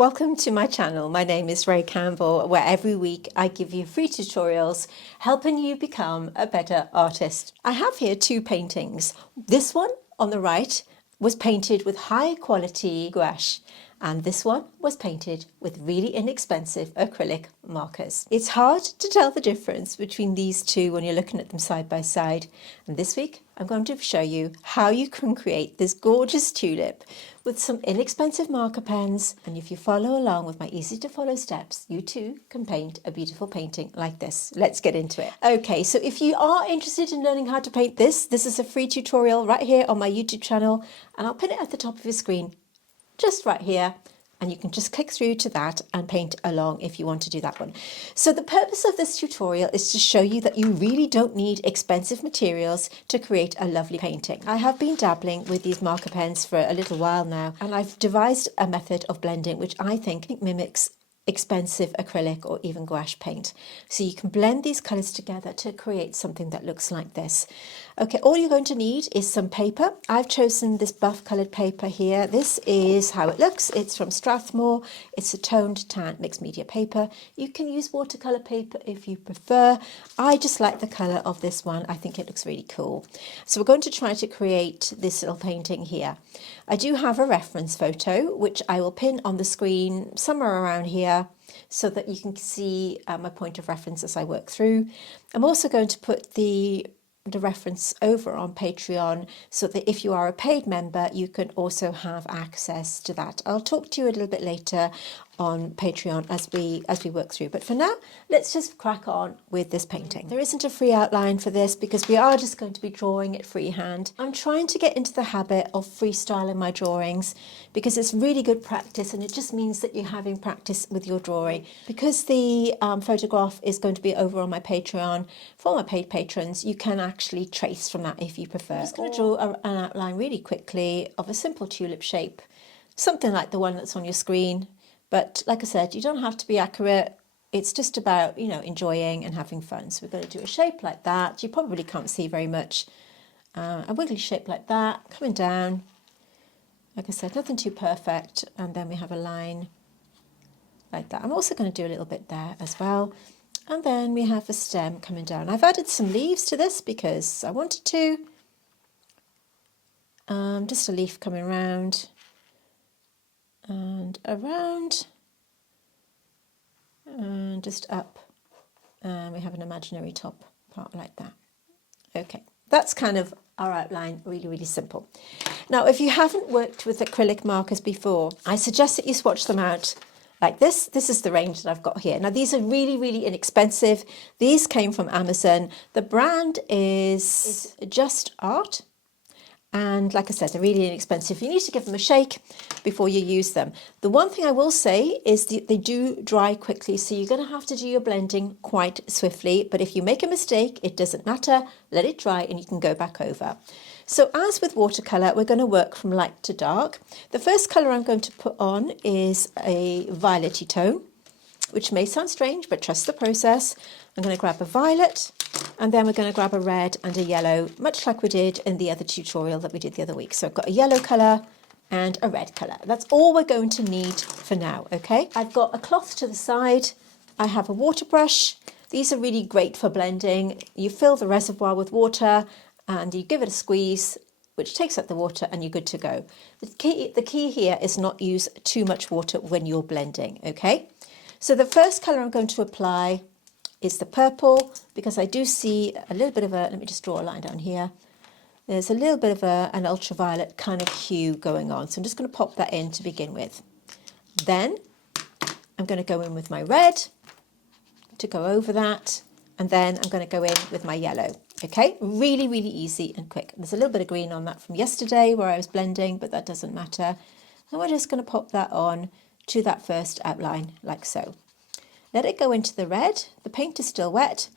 Welcome to my channel. My name is Ray Campbell, where every week I give you free tutorials helping you become a better artist. I have here two paintings. This one on the right was painted with high quality gouache, and this one was painted with really inexpensive acrylic markers. It's hard to tell the difference between these two when you're looking at them side by side. And this week I'm going to show you how you can create this gorgeous tulip with some inexpensive marker pens. And if you follow along with my easy to follow steps, you too can paint a beautiful painting like this. Let's get into it. Okay, so if you are interested in learning how to paint this is a free tutorial right here on my YouTube channel, and I'll put it at the top of your screen just right here, and you can just click through to that and paint along if you want to do that one. So the purpose of this tutorial is to show you that you really don't need expensive materials to create a lovely painting. I have been dabbling with these marker pens for a little while now, and I've devised a method of blending which I think mimics expensive acrylic or even gouache paint. So you can blend these colours together to create something that looks like this. Okay, all you're going to need is some paper. I've chosen this buff coloured paper here. This is how it looks. It's from Strathmore. It's a toned tan mixed media paper. You can use watercolour paper if you prefer. I just like the colour of this one. I think it looks really cool. So we're going to try to create this little painting here. I do have a reference photo which I will pin on the screen somewhere around here so that you can see my point of reference as I work through. I'm also going to put the reference over on Patreon so that if you are a paid member you can also have access to that. I'll talk to you a little bit later on Patreon as we work through, but for now let's just crack on with this painting. There isn't a free outline for this because we are just going to be drawing it freehand. I'm trying to get into the habit of freestyling my drawings because it's really good practice, and it just means that you're having practice with your drawing. Because the photograph is going to be over on my Patreon for my paid patrons, you can actually trace from that if you prefer. I'm just going to draw an outline really quickly of a simple tulip shape, something like the one that's on your screen. But like I said, you don't have to be accurate. It's just about, you know, enjoying and having fun. So we're going to do a shape like that. You probably can't see very much. A wiggly shape like that, coming down. Like I said, nothing too perfect. And then we have a line like that. I'm also going to do a little bit there as well. And then we have a stem coming down. I've added some leaves to this because I wanted to. Just a leaf coming around. And around and just up, and we have an imaginary top part like that. Okay, that's kind of our outline, really simple. Now if you haven't worked with acrylic markers before, I suggest that you swatch them out like this. This is the range that I've got here. Now these are really inexpensive. These came from Amazon. The brand is Just Art. And like I said, they're really inexpensive. You need to give them a shake before you use them. The one thing I will say is that they do dry quickly, so you're going to have to do your blending quite swiftly. But if you make a mistake, it doesn't matter. Let it dry and you can go back over. So as with watercolour, we're going to work from light to dark. The first colour I'm going to put on is a violet-y tone, which may sound strange, but trust the process. I'm going to grab a violet, and then we're going to grab a red and a yellow, much like we did in the other tutorial that we did the other week. So I've got a yellow colour and a red colour. That's all we're going to need for now, okay? I've got a cloth to the side. I have a water brush. These are really great for blending. You fill the reservoir with water and you give it a squeeze, which takes out the water, and you're good to go. The key here is not use too much water when you're blending, okay? So the first colour I'm going to apply is the purple, because I do see a little bit of a, let me just draw a line down here. There's a little bit of an ultraviolet kind of hue going on. So I'm just going to pop that in to begin with. Then I'm going to go in with my red to go over that. And then I'm going to go in with my yellow. Okay, really easy and quick. There's a little bit of green on that from yesterday where I was blending, but that doesn't matter. And we're just going to pop that on to that first outline like so. Let it go into the red. The paint is still wet.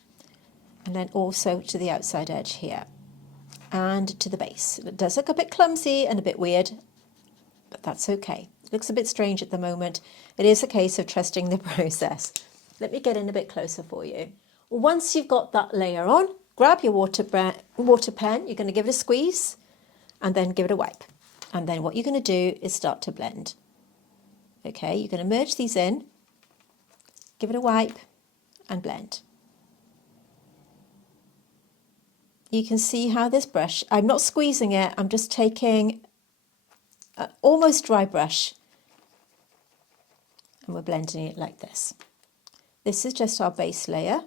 And then also to the outside edge here and to the base. It does look a bit clumsy and a bit weird, but that's okay. It looks a bit strange at the moment. It is a case of trusting the process. Let me get in a bit closer for you. Once you've got that layer on, grab your water pen. You're going to give it a squeeze and then give it a wipe. And then what you're going to do is start to blend. Okay, you're going to merge these in, give it a wipe and blend. You can see how this brush, I'm not squeezing it, I'm just taking an almost dry brush and we're blending it like this. This is just our base layer.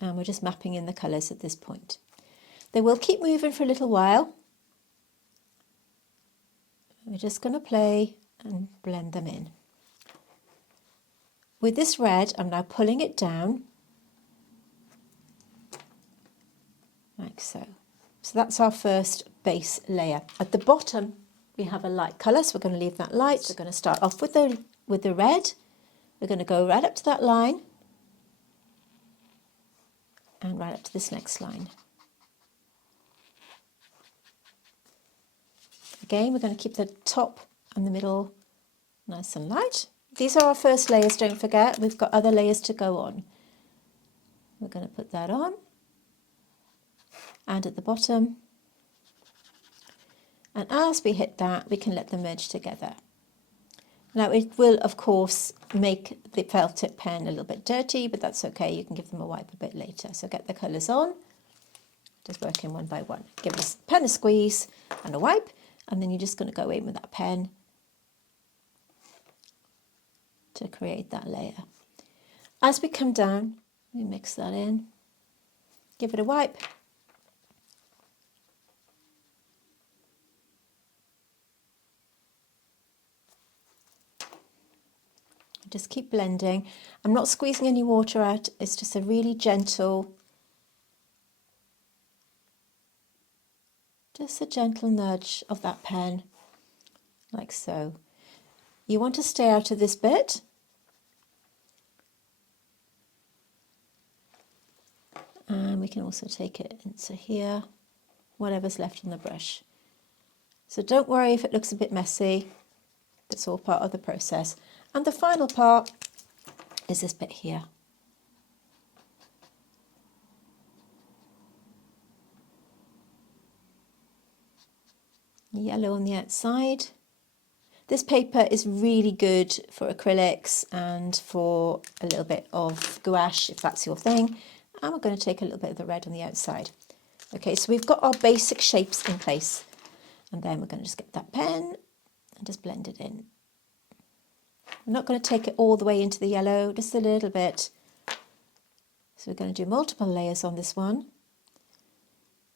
And we're just mapping in the colours at this point. They will keep moving for a little while. We're just going to play and blend them in. With this red, I'm now pulling it down, like so. So that's our first base layer. At the bottom, we have a light colour, so we're going to leave that light. So we're going to start off with the red. We're going to go right up to that line and right up to this next line. Again, we're going to keep the top and the middle nice and light. These are our first layers, don't forget. We've got other layers to go on. We're going to put that on. And at the bottom. And as we hit that, we can let them merge together. Now it will, of course, make the felt tip pen a little bit dirty, but that's okay. You can give them a wipe a bit later. So get the colours on. Just working one by one. Give this pen a squeeze and a wipe. And then you're just going to go in with that pen to create that layer. As we come down, we mix that in, give it a wipe. Just keep blending. I'm not squeezing any water out, it's just a really gentle, just a gentle nudge of that pen, like so. You want to stay out of this bit. And we can also take it into here, whatever's left on the brush. So don't worry if it looks a bit messy, that's all part of the process. And the final part is this bit here. Yellow on the outside. This paper is really good for acrylics and for a little bit of gouache if that's your thing. And we're going to take a little bit of the red on the outside. Okay, so we've got our basic shapes in place. And then we're going to just get that pen and just blend it in. I'm not going to take it all the way into the yellow, just a little bit. So we're going to do multiple layers on this one.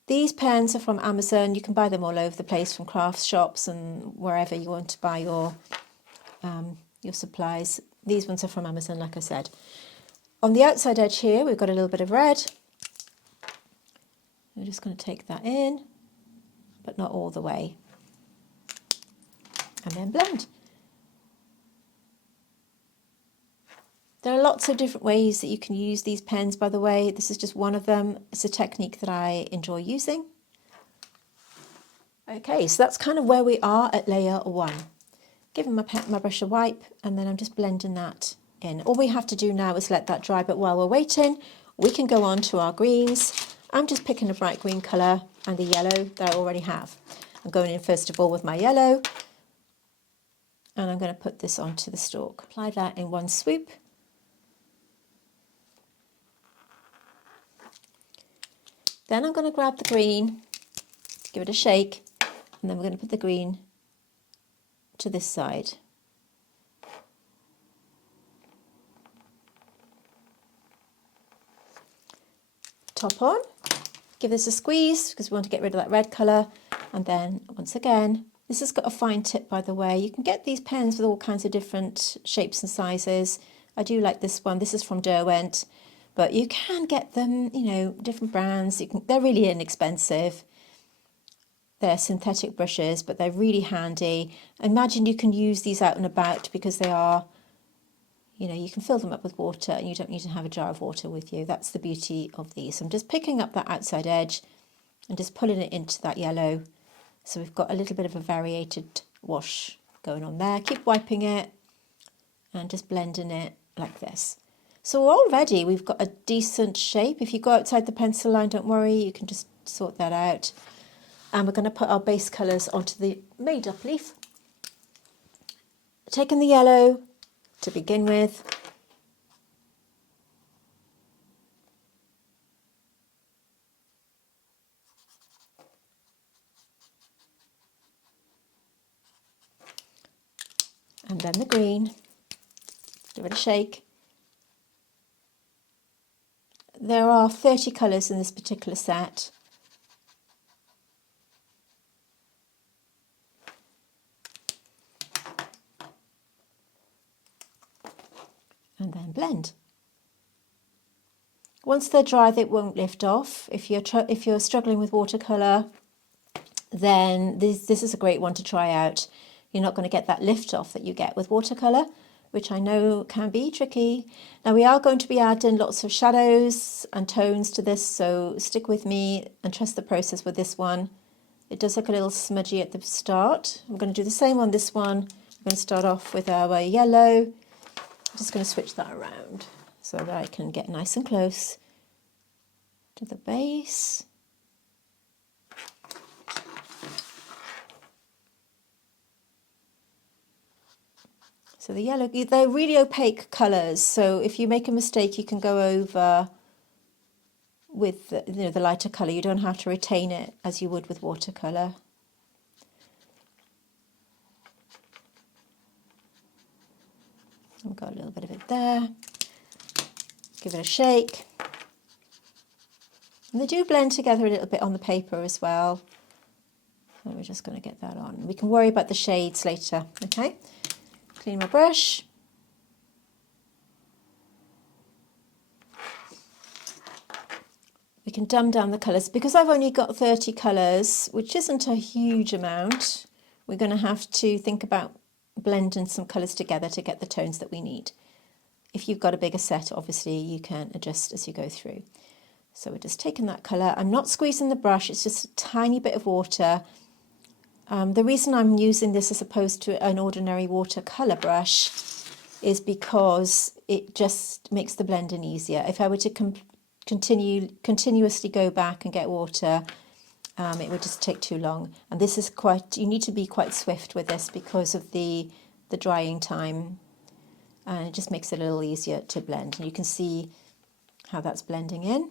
These pens are from Amazon. You can buy them all over the place from craft shops and wherever you want to buy your supplies. These ones are from Amazon, like I said. On the outside edge here, we've got a little bit of red. We're just going to take that in, but not all the way. And then blend. There are lots of different ways that you can use these pens, by the way. This is just one of them. It's a technique that I enjoy using. Okay, so that's kind of where we are at layer one. Giving my brush a wipe, and then I'm just blending that in. All we have to do now is let that dry, but while we're waiting, we can go on to our greens. I'm just picking a bright green colour and the yellow that I already have. I'm going in first of all with my yellow, and I'm going to put this onto the stalk. Apply that in one swoop. Then I'm going to grab the green, give it a shake, and then we're going to put the green to this side. Top on, give this a squeeze because we want to get rid of that red colour, and then once again, this has got a fine tip, by the way. You can get these pens with all kinds of different shapes and sizes. I do like this one. This is from Derwent. But you can get them, you know, different brands. They're really inexpensive. They're synthetic brushes, but they're really handy. Imagine you can use these out and about because they are, you know, you can fill them up with water and you don't need to have a jar of water with you. That's the beauty of these. I'm just picking up that outside edge and just pulling it into that yellow. So we've got a little bit of a variated wash going on there. Keep wiping it and just blending it like this. So already we've got a decent shape. If you go outside the pencil line, don't worry, you can just sort that out. And we're going to put our base colours onto the made up leaf. taken the yellow to begin with. And then the green. Give it a shake. There are 30 colours in this particular set. And then blend. Once they're dry, they won't lift off. If you're struggling with watercolour, then this is a great one to try out. You're not going to get that lift off that you get with watercolour, which I know can be tricky. Now we are going to be adding lots of shadows and tones to this, so stick with me and trust the process with this one. It does look a little smudgy at the start. I'm going to do the same on this one. I'm going to start off with our yellow. I'm just going to switch that around so that I can get nice and close to the base. So the yellow, they're really opaque colours, so if you make a mistake you can go over with the lighter colour. You don't have to retain it as you would with watercolour. I've got a little bit of it there. Give it a shake. And they do blend together a little bit on the paper as well. So we're just going to get that on. We can worry about the shades later, okay? Clean my brush. We can dumb down the colours. Because I've only got 30 colours, which isn't a huge amount, we're going to have to think about blending some colours together to get the tones that we need. If you've got a bigger set, obviously you can adjust as you go through. So we're just taking that colour. I'm not squeezing the brush, it's just a tiny bit of water. The reason I'm using this as opposed to an ordinary watercolour brush is because it just makes the blending easier. If I were to continuously go back and get water, it would just take too long. And this is you need to be quite swift with this because of the drying time. And it just makes it a little easier to blend. And you can see how that's blending in.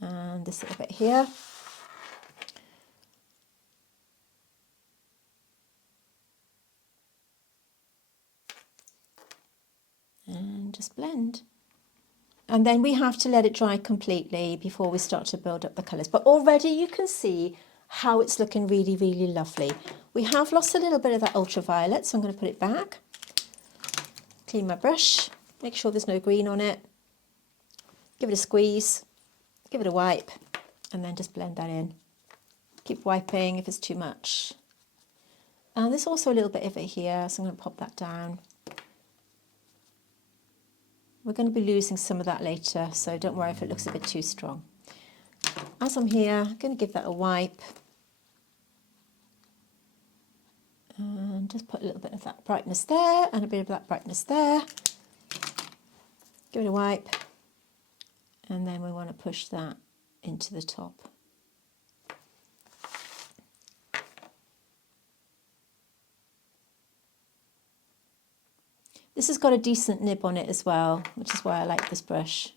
And this little bit here. And just blend. And then we have to let it dry completely before we start to build up the colours. But already you can see how it's looking really, really lovely. We have lost a little bit of that ultraviolet, so I'm going to put it back. Clean my brush, make sure there's no green on it. Give it a squeeze, give it a wipe, and then just blend that in. Keep wiping if it's too much. And there's also a little bit of it here, so I'm going to pop that down. We're going to be losing some of that later, so don't worry if it looks a bit too strong. As I'm here, I'm going to give that a wipe. And just put a little bit of that brightness there and a bit of that brightness there. Give it a wipe. And then we want to push that into the top. This has got a decent nib on it as well, which is why I like this brush.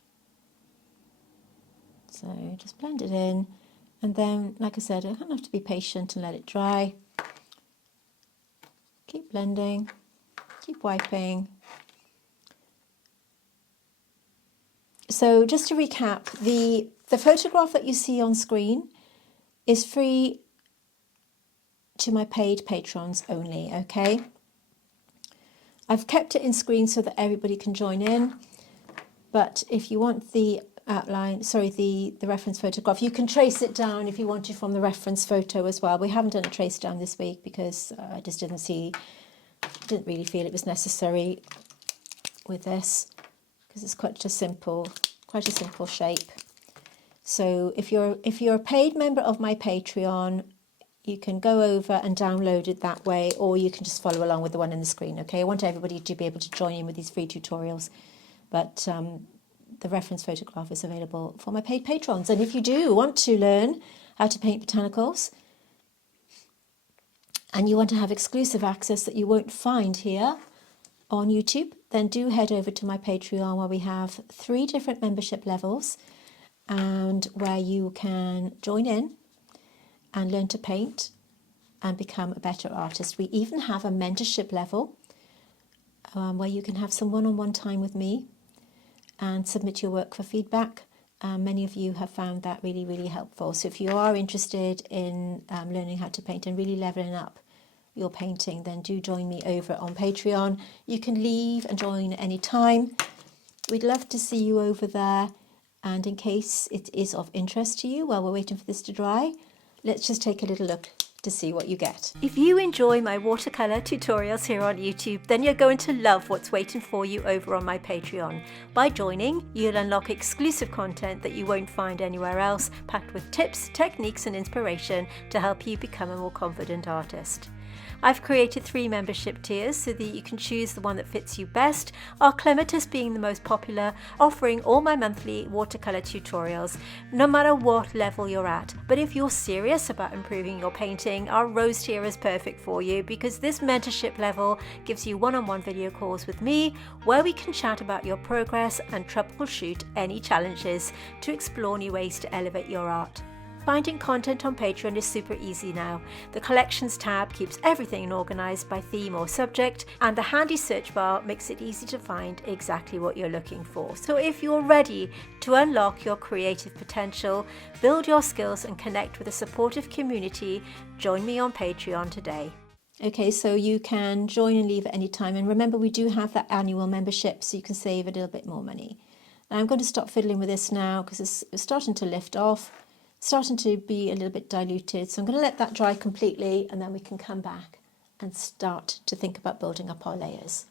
So just blend it in. And then, like I said, I don't have to be patient and let it dry. Keep blending, keep wiping. So just to recap, the photograph that you see on screen is free to my paid patrons only, okay? I've kept it in screen so that everybody can join in, but if you want the outline, sorry, the reference photograph, you can trace it down if you want to from the reference photo as well. We haven't done a trace down this week because I just didn't really feel it was necessary with this, because it's quite a simple shape. So if you're a paid member of my Patreon, you can go over and download it that way, or you can just follow along with the one on the screen, okay? I want everybody to be able to join in with these free tutorials, but the reference photograph is available for my paid patrons. And if you do want to learn how to paint botanicals, and you want to have exclusive access that you won't find here on YouTube, then do head over to my Patreon, where we have 3 different membership levels and where you can join in and learn to paint and become a better artist. We even have a mentorship level where you can have some one-on-one time with me and submit your work for feedback. Many of you have found that really, really helpful. So if you are interested in learning how to paint and really leveling up your painting, then do join me over on Patreon. You can leave and join at any time. We'd love to see you over there. And in case it is of interest to you while we're waiting for this to dry, let's just take a little look to see what you get. If you enjoy my watercolour tutorials here on YouTube, then you're going to love what's waiting for you over on my Patreon. By joining, you'll unlock exclusive content that you won't find anywhere else, packed with tips, techniques and inspiration to help you become a more confident artist. I've created 3 membership tiers so that you can choose the one that fits you best, our Clematis being the most popular, offering all my monthly watercolour tutorials, no matter what level you're at. But if you're serious about improving your painting, our Rose tier is perfect for you, because this mentorship level gives you one-on-one video calls with me, where we can chat about your progress and troubleshoot any challenges to explore new ways to elevate your art. Finding content on Patreon is super easy now. The Collections tab keeps everything organised by theme or subject, and the handy search bar makes it easy to find exactly what you're looking for. So if you're ready to unlock your creative potential, build your skills and connect with a supportive community, join me on Patreon today. Okay, so you can join and leave at any time. And remember, we do have that annual membership, so you can save a little bit more money. Now I'm going to stop fiddling with this now because it's starting to lift off. Starting to be a little bit diluted, so I'm going to let that dry completely, and then we can come back and start to think about building up our layers.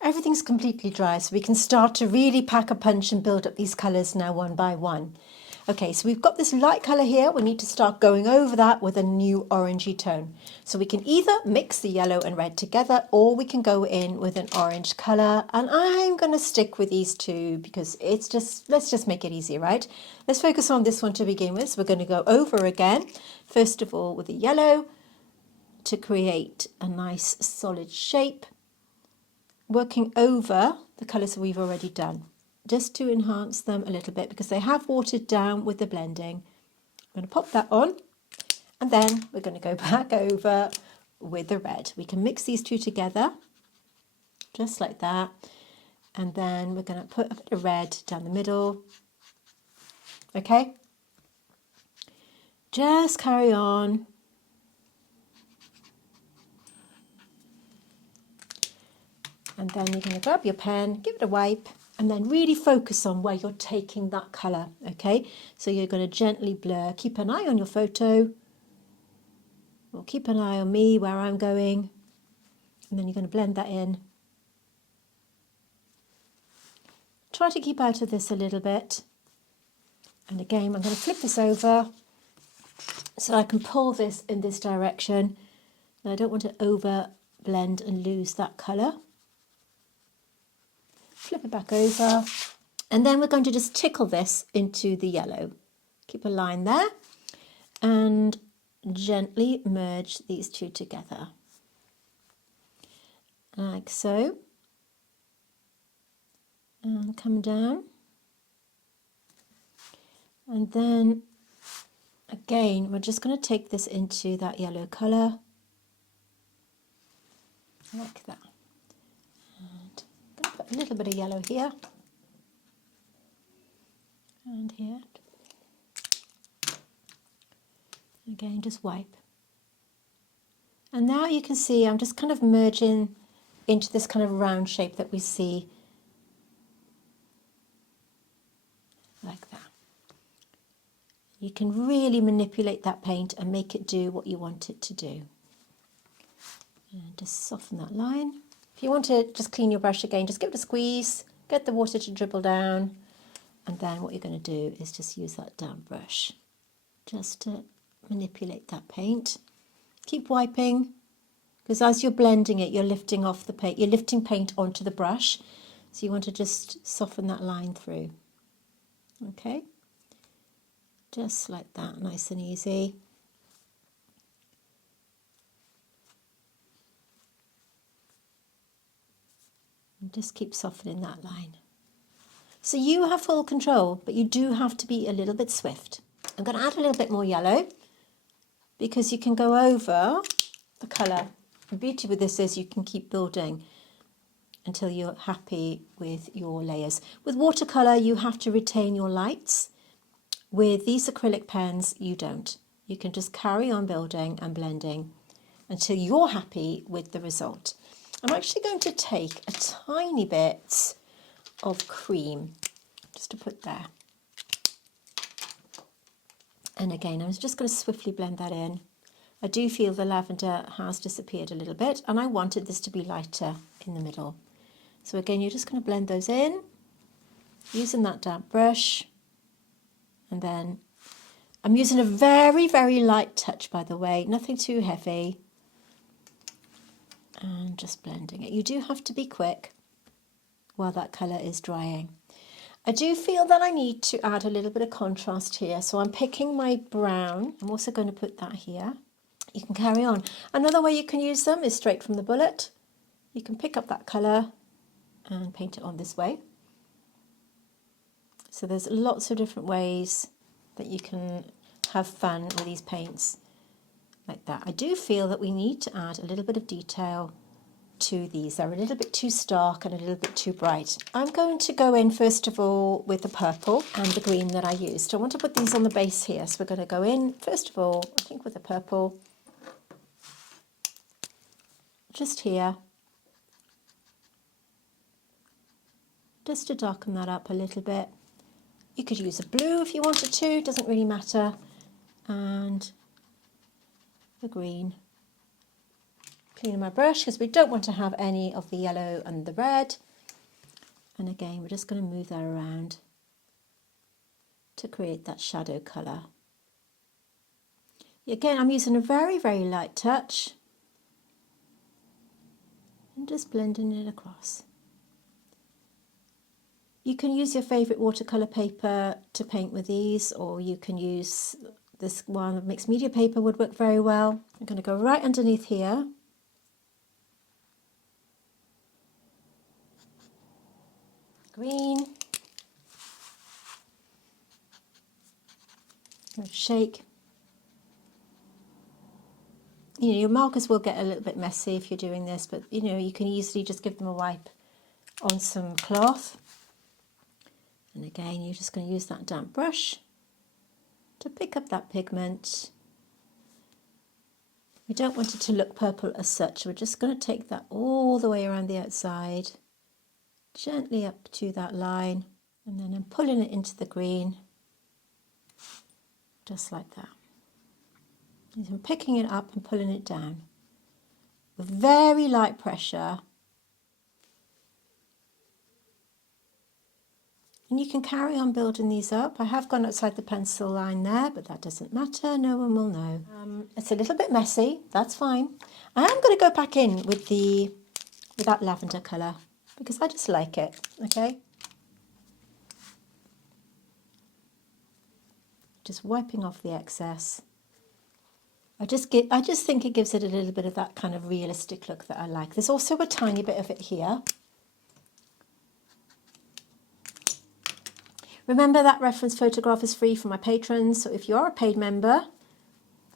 Everything's completely dry, so we can start to really pack a punch and build up these colours now one by one. Okay, so we've got this light colour here. We need to start going over that with a new orangey tone. So we can either mix the yellow and red together, or we can go in with an orange colour. And I'm going to stick with these 2 because let's just make it easy, right? Let's focus on this one to begin with. So we're going to go over again, first of all with the yellow to create a nice solid shape, working over the colours that we've already done, just to enhance them a little bit because they have watered down with the blending. I'm going to pop that on, and then we're going to go back over with the red. We can mix these 2 together, just like that, and then we're going to put a bit of red down the middle. Okay, just carry on. And then you're going to grab your pen, give it a wipe, and then really focus on where you're taking that colour, okay? So you're going to gently blur. Keep an eye on your photo, or keep an eye on me where I'm going, and then you're going to blend that in. Try to keep out of this a little bit. And again, I'm going to flip this over so I can pull this in this direction. And I don't want to over blend and lose that colour. Flip it back over, and then we're going to just tickle this into the yellow. Keep a line there and gently merge these 2 together, like so, and come down, and then again we're just going to take this into that yellow colour, like that. A little bit of yellow here and here. Again, just wipe. And now you can see I'm just kind of merging into this kind of round shape that we see, like that. You can really manipulate that paint and make it do what you want it to do. And just soften that line. If you want to just clean your brush again, just give it a squeeze, get the water to dribble down, and then what you're going to do is just use that damp brush just to manipulate that paint. Keep wiping, because as you're blending it, you're lifting off the paint, you're lifting paint onto the brush, so you want to just soften that line through. Okay, just like that, nice and easy. just keep softening that line. So you have full control, but you do have to be a little bit swift. I'm going to add a little bit more yellow because you can go over the colour. The beauty with this is you can keep building until you're happy with your layers. With watercolour, you have to retain your lights. With these acrylic pens, you don't. You can just carry on building and blending until you're happy with the result. I'm actually going to take a tiny bit of cream just to put there. And again, I'm just going to swiftly blend that in. I do feel the lavender has disappeared a little bit, and I wanted this to be lighter in the middle. So again, you're just going to blend those in using that damp brush. And then I'm using a very, very light touch, by the way, nothing too heavy. And just blending it. You do have to be quick while that colour is drying. I do feel that I need to add a little bit of contrast here. So I'm picking my brown. I'm also going to put that here. You can carry on. Another way you can use them is straight from the bullet. You can pick up that colour and paint it on this way. So there's lots of different ways that you can have fun with these paints like that. I do feel that we need to add a little bit of detail to these. They're a little bit too stark and a little bit too bright. I'm going to go in first of all with the purple and the green that I used. I want to put these on the base here, so we're going to go in first of all, I think, with the purple, just here, just to darken that up a little bit. You could use a blue if you wanted to, doesn't really matter, and the green. Cleaning my brush because we don't want to have any of the yellow and the red. And again, we're just going to move that around to create that shadow colour. Again, I'm using a very, very light touch and just blending it across. You can use your favourite watercolour paper to paint with these, or you can use this one, mixed media paper would work very well. I'm going to go right underneath here. Green. Shake. You know, your markers will get a little bit messy if you're doing this, but you know, you can easily just give them a wipe on some cloth. And again, you're just going to use that damp brush to pick up that pigment. We don't want it to look purple as such. We're just going to take that all the way around the outside, gently up to that line, and then I'm pulling it into the green, just like that. And I'm picking it up and pulling it down with very light pressure. And you can carry on building these up. I have gone outside the pencil line there, but that doesn't matter, no one will know. It's a little bit messy, that's fine. I am going to go back in with that lavender colour because I just like it, okay? Just wiping off the excess. I just think it gives it a little bit of that kind of realistic look that I like. There's also a tiny bit of it here. Remember that reference photograph is free for my patrons, so if you are a paid member,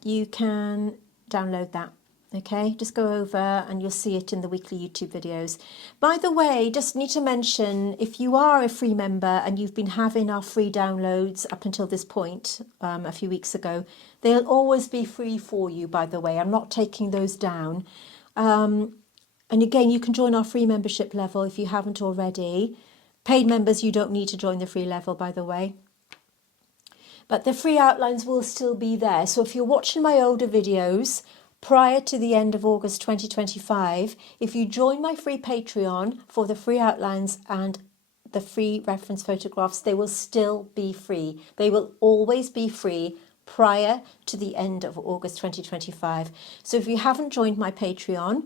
you can download that, okay? Just go over and you'll see it in the weekly YouTube videos. By the way, just need to mention, if you are a free member and you've been having our free downloads up until this point, a few weeks ago, they'll always be free for you, by the way. I'm not taking those down. And again, you can join our free membership level if you haven't already. Paid members, you don't need to join the free level, by the way. But the free outlines will still be there. So if you're watching my older videos prior to the end of August 2025, if you join my free Patreon for the free outlines and the free reference photographs, they will still be free. They will always be free prior to the end of August 2025. So if you haven't joined my Patreon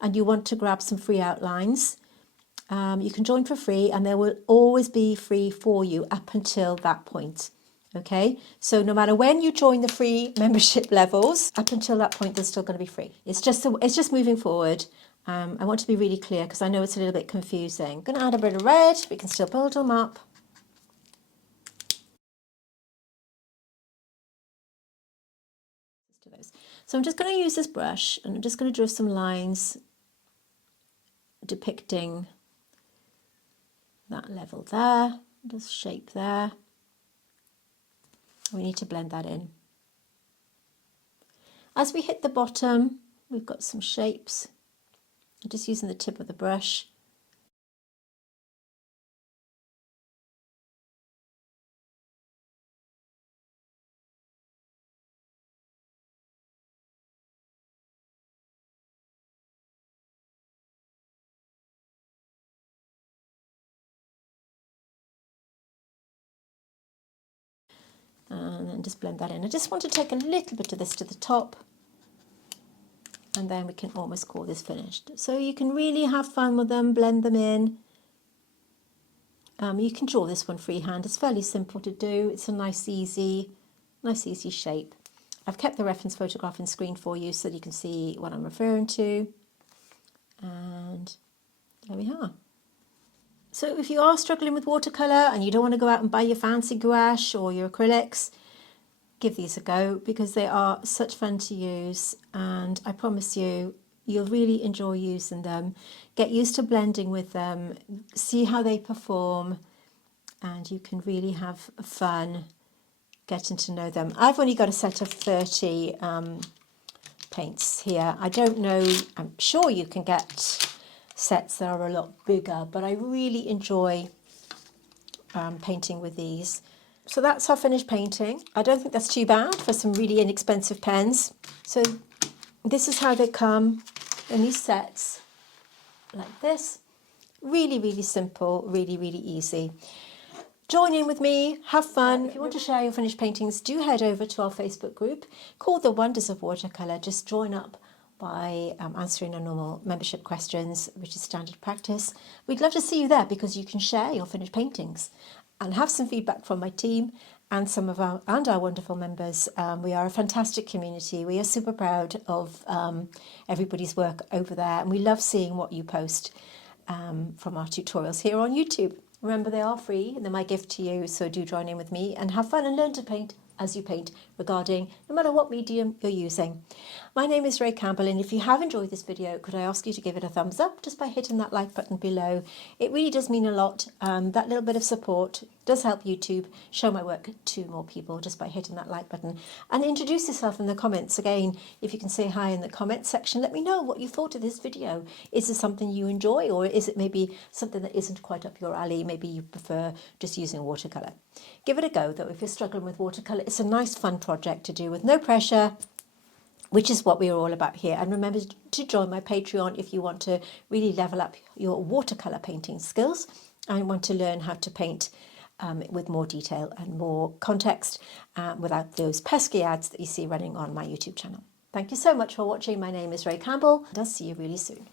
and you want to grab some free outlines, you can join for free and they will always be free for you up until that point. Okay, so no matter when you join the free membership levels, up until that point, they're still going to be free. It's just moving forward. I want to be really clear because I know it's a little bit confusing. I'm going to add a bit of red. We can still build them up. So I'm just going to use this brush and I'm just going to draw some lines depicting that level there, just shape there. We need to blend that in. As we hit the bottom, we've got some shapes. I'm just using the tip of the brush. And then just blend that in. I just want to take a little bit of this to the top, and then we can almost call this finished. So you can really have fun with them, blend them in. You can draw this one freehand. It's fairly simple to do. It's a nice easy shape. I've kept the reference photograph on screen for you so that you can see what I'm referring to. And there we are. So if you are struggling with watercolour and you don't want to go out and buy your fancy gouache or your acrylics, give these a go because they are such fun to use, and I promise you, you'll really enjoy using them. Get used to blending with them, see how they perform, and you can really have fun getting to know them. I've only got a set of 30 paints here. I don't know, I'm sure you can get sets that are a lot bigger, but I really enjoy painting with these. So that's our finished painting. I don't think that's too bad for some really inexpensive pens. So this is how they come in these sets, like this. Really, really simple, really, really easy. Join in with me, have fun. If you want to share your finished paintings, do head over to our Facebook group called The Wonders of Watercolour. Just join up by answering our normal membership questions, which is standard practice. We'd love to see you there because you can share your finished paintings and have some feedback from my team and some of our wonderful members. We are a fantastic community. We are super proud of everybody's work over there, and we love seeing what you post from our tutorials here on YouTube. Remember, they are free and they're my gift to you, so do join in with me and have fun and learn to paint as you paint, regarding no matter what medium you're using. My name is Ray Campbell, and if you have enjoyed this video, could I ask you to give it a thumbs up just by hitting that like button below. It really does mean a lot. That little bit of support does help YouTube show my work to more people just by hitting that like button. And introduce yourself in the comments. Again, if you can say hi in the comments section, let me know what you thought of this video. Is this something you enjoy, or is it maybe something that isn't quite up your alley? Maybe you prefer just using watercolour. Give it a go though if you're struggling with watercolour. It's a nice fun project to do with no pressure, which is what we're all about here. And remember to join my Patreon if you want to really level up your watercolour painting skills and want to learn how to paint with more detail and more context without those pesky ads that you see running on my YouTube channel. Thank you so much for watching. My name is Ray Campbell, and I'll see you really soon.